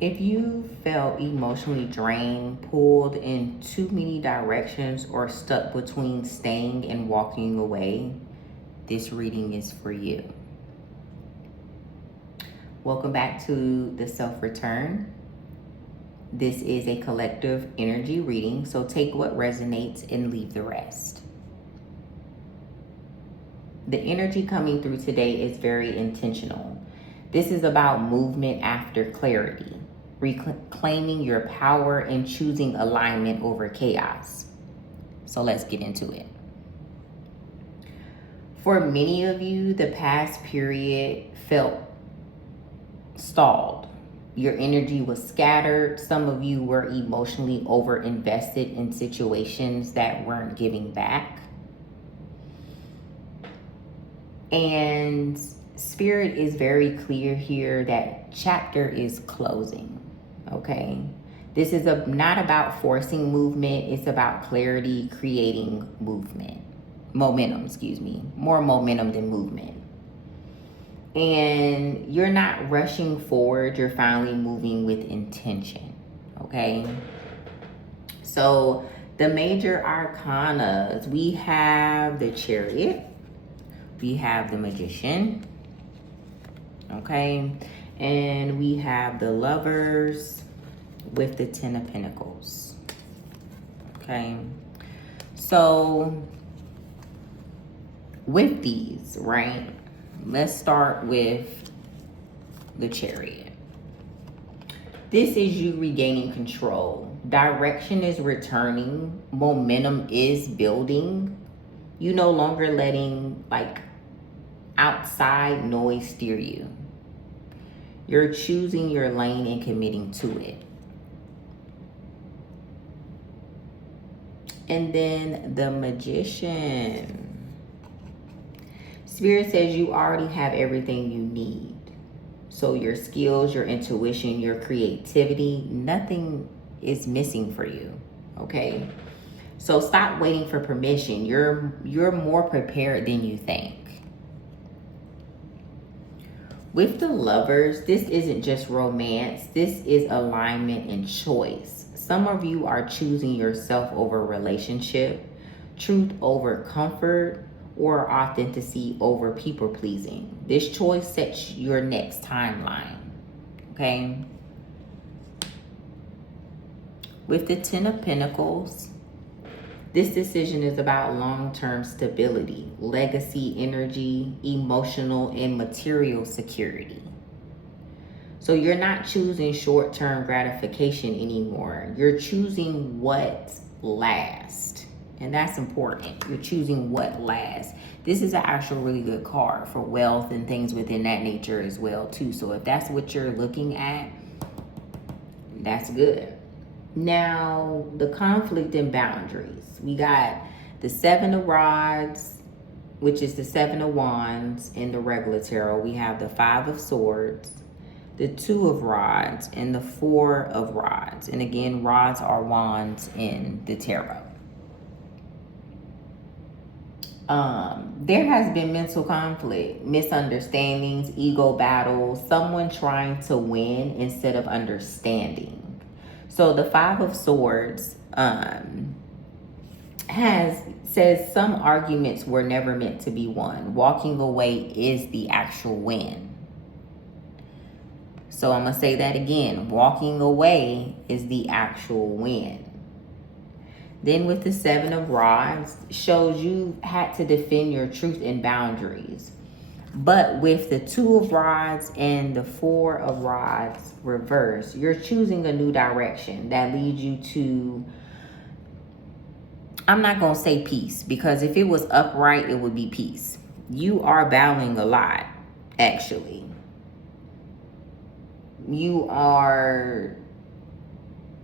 If you felt emotionally drained, pulled in too many directions, or stuck between staying and walking away, this reading is for you. Welcome back to the Self Return. This is a collective energy reading, so take what resonates and leave the rest. The energy coming through today is very intentional. This is about movement after clarity, reclaiming your power and choosing alignment over chaos. So let's get into it. For many of you, the past period felt stalled. Your energy was scattered. Some of you were emotionally over invested in situations that weren't giving back. And Spirit is very clear here that chapter is closing, okay? This is not about forcing movement. It's about clarity, creating momentum, more momentum than movement. And you're not rushing forward. You're finally moving with intention, okay? So the major arcanas, we have the Chariot. We have the Magician, okay? And we have the Lovers with the Ten of Pentacles, okay? So with these, right, let's start with the Chariot. This is you regaining control. Direction is returning. Momentum is building. You no longer letting outside noise steer you. You're choosing your lane and committing to it. And then the Magician. Spirit says you already have everything you need. So your skills, your intuition, your creativity, nothing is missing for you, okay? So stop waiting for permission. You're more prepared than you think. With the Lovers, this isn't just romance. This is alignment and choice. Some of you are choosing yourself over relationship, truth over comfort, or authenticity over people pleasing. This choice sets your next timeline, okay? With the Ten of Pentacles, this decision is about long-term stability, legacy, energy, emotional, and material security. So you're not choosing short-term gratification anymore. You're choosing what lasts. And that's important. You're choosing what lasts. This is an actual really good card for wealth and things within that nature as well, too. So if that's what you're looking at, that's good. Now, the conflict and boundaries. We got the Seven of Rods, which is the Seven of Wands in the regular tarot. We have the Five of Swords, the Two of Rods, and the Four of Rods. And again, rods are wands in the tarot. There has been mental conflict, misunderstandings, ego battles, someone trying to win instead of understanding. So the Five of Swords says some arguments were never meant to be won. Walking away is the actual win. So I'm going to say that again. Walking away is the actual win. Then with the Seven of Rods, shows you had to defend your truth and boundaries. But with the Two of Rods and the Four of Rods reversed, you're choosing a new direction that leads you to, I'm not going to say peace, because if it was upright, it would be peace. You are battling a lot, actually.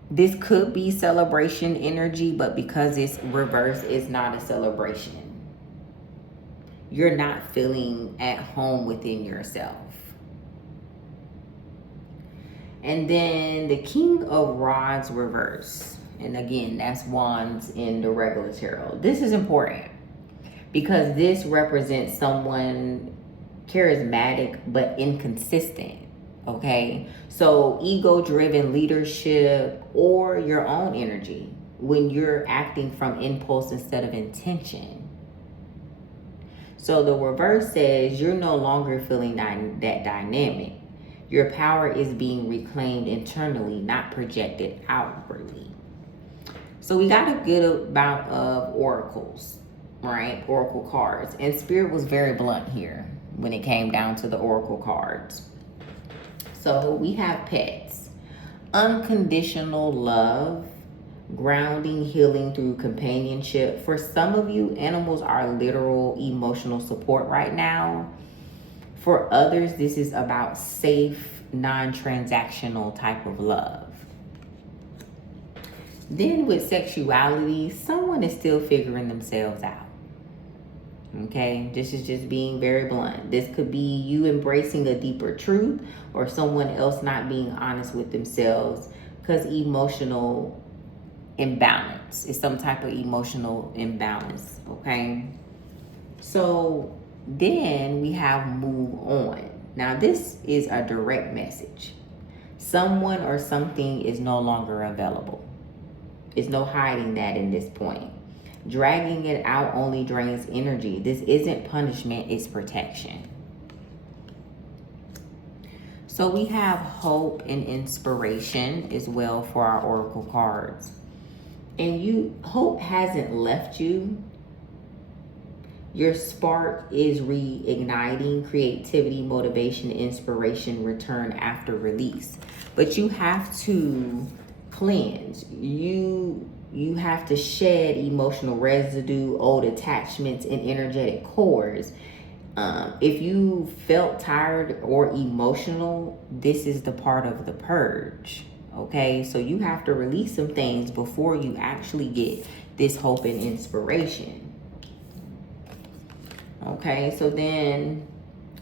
This could be celebration energy, but because it's reversed, it's not a celebration. You're not feeling at home within yourself. And then the King of Rods reverse. And again, that's wands in the regular tarot. This is important because this represents someone charismatic but inconsistent. Okay, so ego-driven leadership or your own energy when you're acting from impulse instead of intention. So the reverse says you're no longer feeling that dynamic. Your power is being reclaimed internally, not projected outwardly. So we got a good amount of oracles, right? Oracle cards. And Spirit was very blunt here when it came down to the oracle cards. So we have pets, unconditional love, grounding, healing through companionship. For some of you, animals are literal emotional support right now. For others, this is about safe, non-transactional type of love. Then with sexuality, someone is still figuring themselves out. Okay, this is just being very blunt. This could be you embracing a deeper truth or someone else not being honest with themselves because emotional imbalance is some type of emotional imbalance. Okay, so then we have move on. Now this is a direct message. Someone or something is no longer available. There's no hiding that in this point. Dragging it out only drains energy. This isn't punishment, it's protection. So we have hope and inspiration as well for our oracle cards. And hope hasn't left you. Your spark is reigniting. Creativity, motivation, inspiration return after release. But you have to cleanse. You have to shed emotional residue, old attachments, and energetic cores. If you felt tired or emotional, this is the part of the purge. Okay, so you have to release some things before you actually get this hope and inspiration. Okay, so then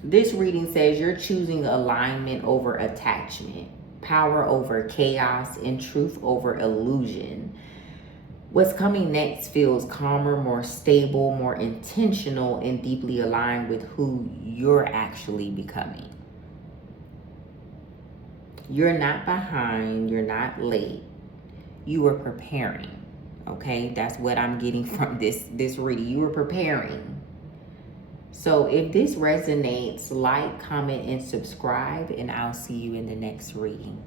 this reading says you're choosing alignment over attachment, power over chaos, and truth over illusion. What's coming next feels calmer, more stable, more intentional, and deeply aligned with who you're actually becoming. You're not behind, you're not late. You are preparing. Okay, that's what I'm getting from this reading. You are preparing. So if this resonates, like, comment, and subscribe, and I'll see you in the next reading.